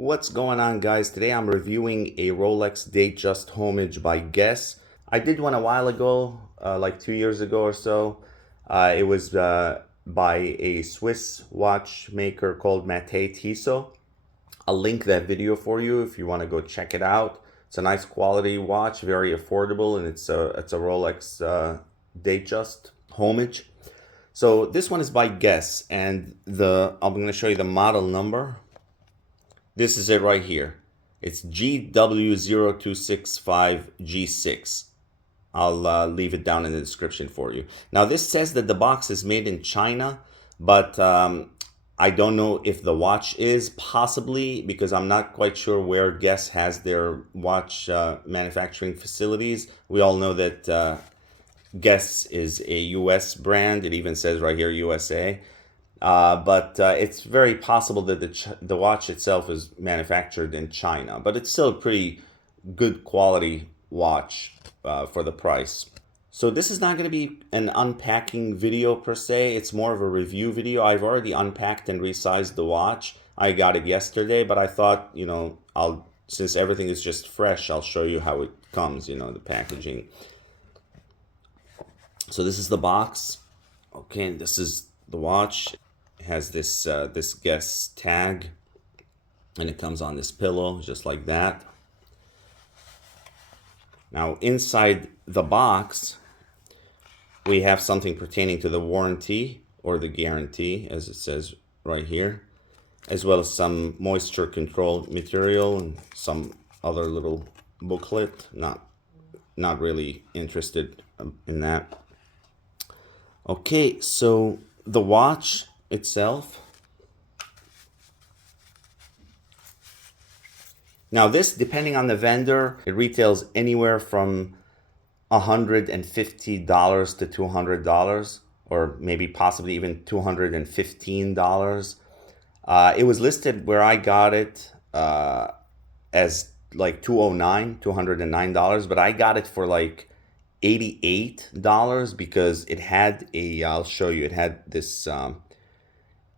What's going on, guys? Today I'm reviewing a Rolex Datejust Homage by Guess. I did one a while ago, like 2 years ago or so. It was by a Swiss watchmaker called Mathey-Tissot. I'll link that video for you if you want to go check it out. It's a nice quality watch, very affordable, and it's a Rolex Datejust Homage. So this one is by Guess, and I'm going to show you the model number. This is it right here. It's GW0265G6. I'll leave it down in the description for you. Now this says that the box is made in China, but I don't know if the watch is, possibly, because I'm not quite sure where Guess has their watch manufacturing facilities. We all know that Guess is a US brand. It even says right here USA. But it's very possible that the watch itself is manufactured in China, but it's still a pretty good quality watch for the price. So this is not going to be an unpacking video per se. It's more of a review video. I've already unpacked and resized the watch. I got it yesterday, but I thought, since everything is just fresh, I'll show you how it comes, the packaging. So this is the box. Okay, and this is the watch. It has this Guess tag, and it comes on this pillow just like that. Now inside the box we have something pertaining to the warranty or the guarantee, as it says right here, as well as some moisture control material and some other little booklet. Not really interested in that. Okay, so the watch itself. Now this, depending on the vendor, it retails anywhere from $150 to $200, or maybe possibly even $215. It was listed where I got it as like $209, but I got it for like $88 because it had I'll show you, it had this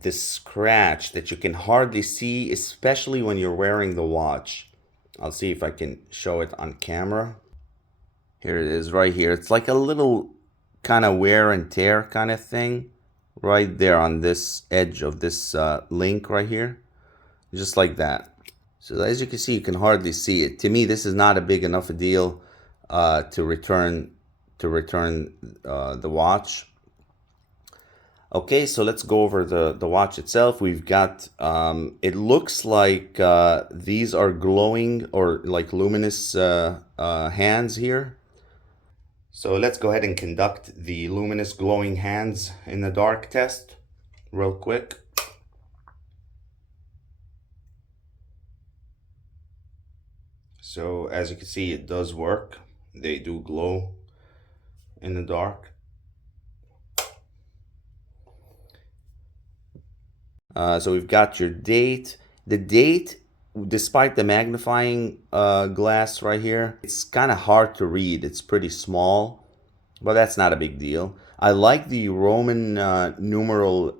this scratch that you can hardly see, especially when you're wearing the watch. I'll see if I can show it on camera. Here it is right here. It's like a little kind of wear and tear kind of thing right there on this edge of this link right here, just like that. So as you can see, you can hardly see it. To me, this is not a big enough a deal to return the watch. Okay, so let's go over the watch itself. We've got, it looks like these are glowing or like luminous hands here. So let's go ahead and conduct the luminous glowing hands in the dark test real quick. So as you can see, it does work. They do glow in the dark. So we've got your date. The date, despite the magnifying glass right here, it's kind of hard to read. It's pretty small, but that's not a big deal. I like the Roman numeral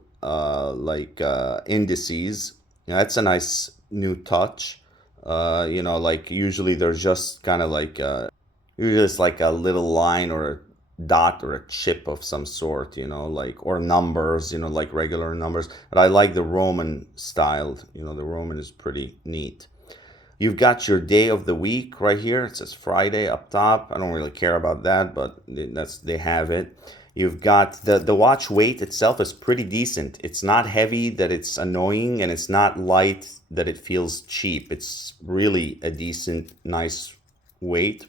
indices. That's a nice new touch. Like usually there's just kind of like usually it's like a little line or a dot or a chip of some sort, or numbers, like regular numbers. But I like the Roman style. The Roman is pretty neat. You've got your day of the week right here. It says Friday up top. I don't really care about that, but they have it. You've got the watch weight itself is pretty decent. It's not heavy that it's annoying, and it's not light that it feels cheap. It's really a decent, nice weight.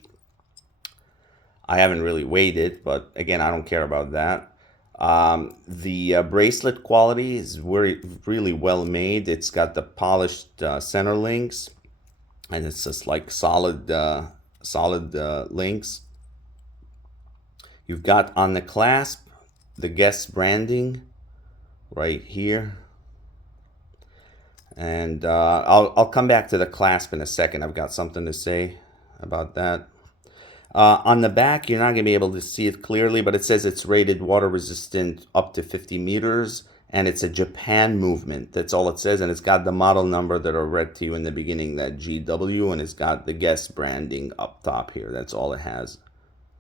I haven't really weighed it, but again, I don't care about that. The bracelet quality is really well made. It's got the polished center links, and it's just like solid links. You've got on the clasp the Guess branding right here, and I'll come back to the clasp in a second. I've got something to say about that. On the back, you're not going to be able to see it clearly, but it says it's rated water resistant up to 50 meters, and it's a Japan movement. That's all it says, and it's got the model number that I read to you in the beginning, that GW, and it's got the Guess branding up top here. That's all it has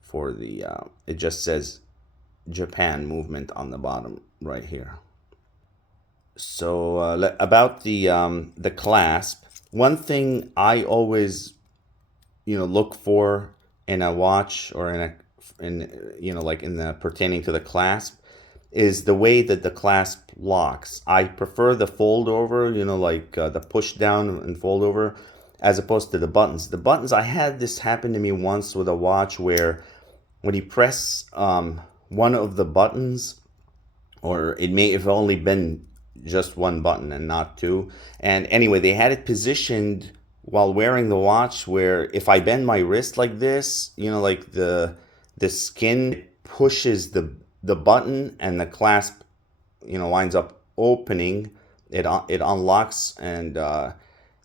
for the, it just says Japan movement on the bottom right here. So about the clasp, one thing I always, look for in a watch, or like in the pertaining to the clasp, is the way that the clasp locks. I prefer the fold over, like the push down and fold over, as opposed to the buttons. The buttons, I had this happen to me once with a watch where when you press one of the buttons, or it may have only been just one button and not two. And anyway, they had it positioned while wearing the watch where if I bend my wrist like this, like the skin pushes the button, and the clasp, winds up opening. It unlocks, and the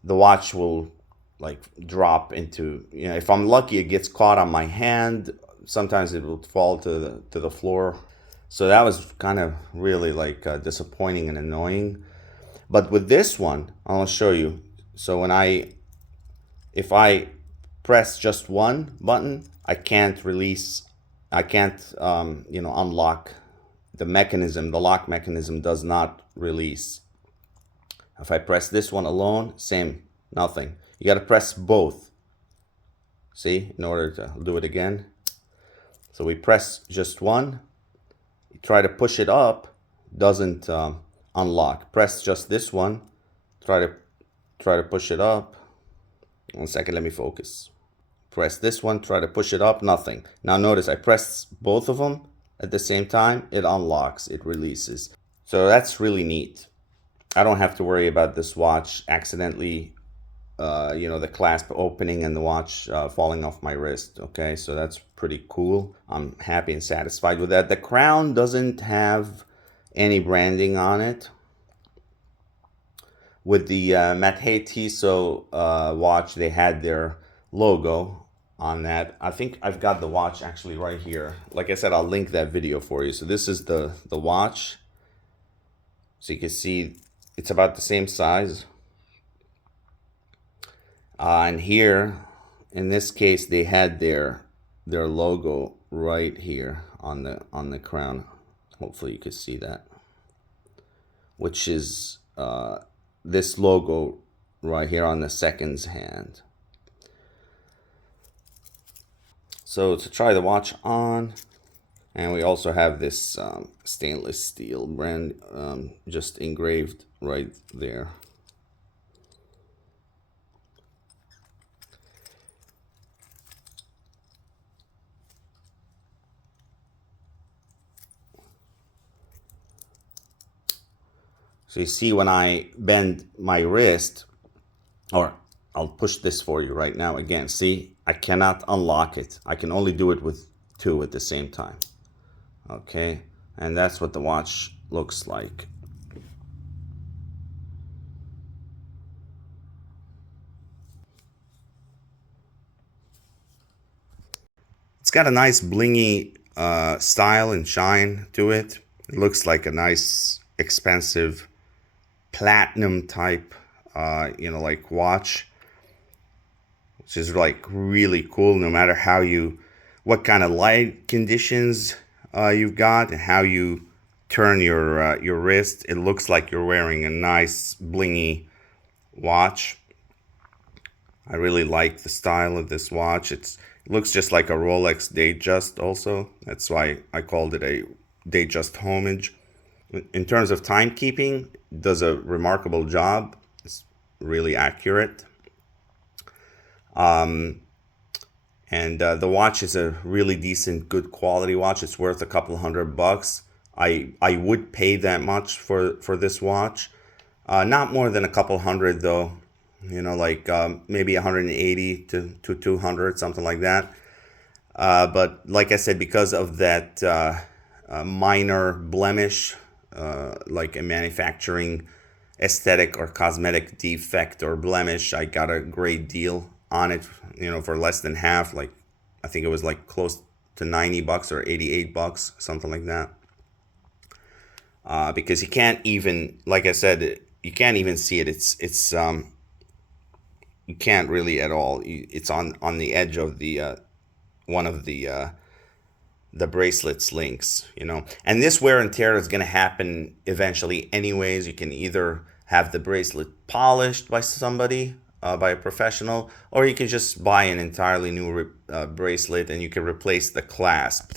watch will like drop into, if I'm lucky, it gets caught on my hand. Sometimes it will fall to the floor. So that was kind of really like disappointing and annoying. But with this one, I'll show you. So if I press just one button, I can't unlock the mechanism. The lock mechanism does not release. If I press this one alone, same, nothing. You got to press both. See, in order to do it again. So we press just one. You try to push it up, doesn't unlock. Press just this one. Try to push it up. 1 second, let me focus. Press this one, try to push it up, nothing. Now notice I press both of them at the same time, it unlocks, it releases. So that's really neat. I don't have to worry about this watch accidentally, the clasp opening and the watch falling off my wrist. Okay, so that's pretty cool. I'm happy and satisfied with that. The crown doesn't have any branding on it. With the Mathey-Tissot watch, they had their logo on that. I think I've got the watch actually right here. Like I said, I'll link that video for you. So this is the watch. So you can see it's about the same size. And here, in this case, they had their logo right here on the crown. Hopefully you can see that, which is this logo right here on the seconds hand. So to try the watch on, and we also have this stainless steel brand just engraved right there. So you see when I bend my wrist, or I'll push this for you right now again. See, I cannot unlock it. I can only do it with two at the same time. Okay, and that's what the watch looks like. It's got a nice blingy style and shine to it. It looks like a nice, expensive platinum type, like watch, which is like really cool. No matter what kind of light conditions you've got and how you turn your wrist, it looks like you're wearing a nice blingy watch. I really like the style of this watch. It looks just like a Rolex Datejust also. That's why I called it a Datejust Homage. In terms of timekeeping, it does a remarkable job. It's really accurate. And the watch is a really decent, good quality watch. It's worth a couple $100. I would pay that much for this watch. Not more than a couple hundred though. Like maybe 180 to 200, something like that. But like I said, because of that minor blemish, like a manufacturing aesthetic or cosmetic defect or blemish, I got a great deal on it, for less than half. Like I think it was like close to $90 or $88, something like that. because you can't even, like I said, you can't even see it. It's you can't really at all. It's on the edge of the one of the bracelet's links, you know. And this wear and tear is going to happen eventually anyways. You can either have the bracelet polished by somebody, by a professional, or you can just buy an entirely new bracelet, and you can replace the clasp.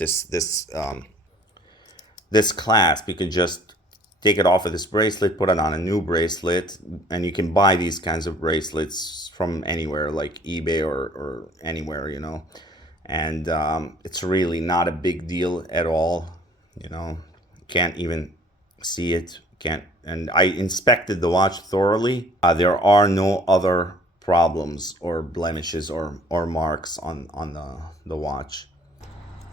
This clasp, you can just take it off of this bracelet, put it on a new bracelet, and you can buy these kinds of bracelets from anywhere, like eBay or anywhere, you know. And it's really not a big deal at all, you know. Can't even see it, can't. And I inspected the watch thoroughly. There are no other problems or blemishes or marks on the watch.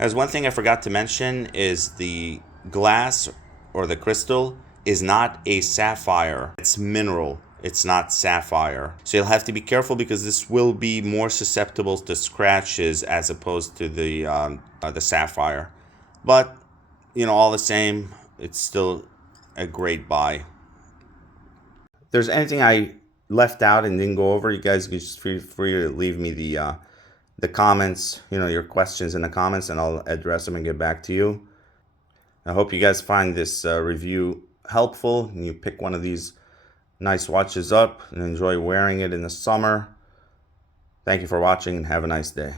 As one thing I forgot to mention is the glass or the crystal is not a sapphire. It's mineral. It's not sapphire. So you'll have to be careful, because this will be more susceptible to scratches as opposed to the sapphire. But, you know, all the same, it's still a great buy. If there's anything I left out and didn't go over, you guys can just feel free to leave me the comments, you know, your questions in the comments, and I'll address them and get back to you. I hope you guys find this review helpful, and you pick one of these nice watches up and enjoy wearing it in the summer. Thank you for watching, and have a nice day.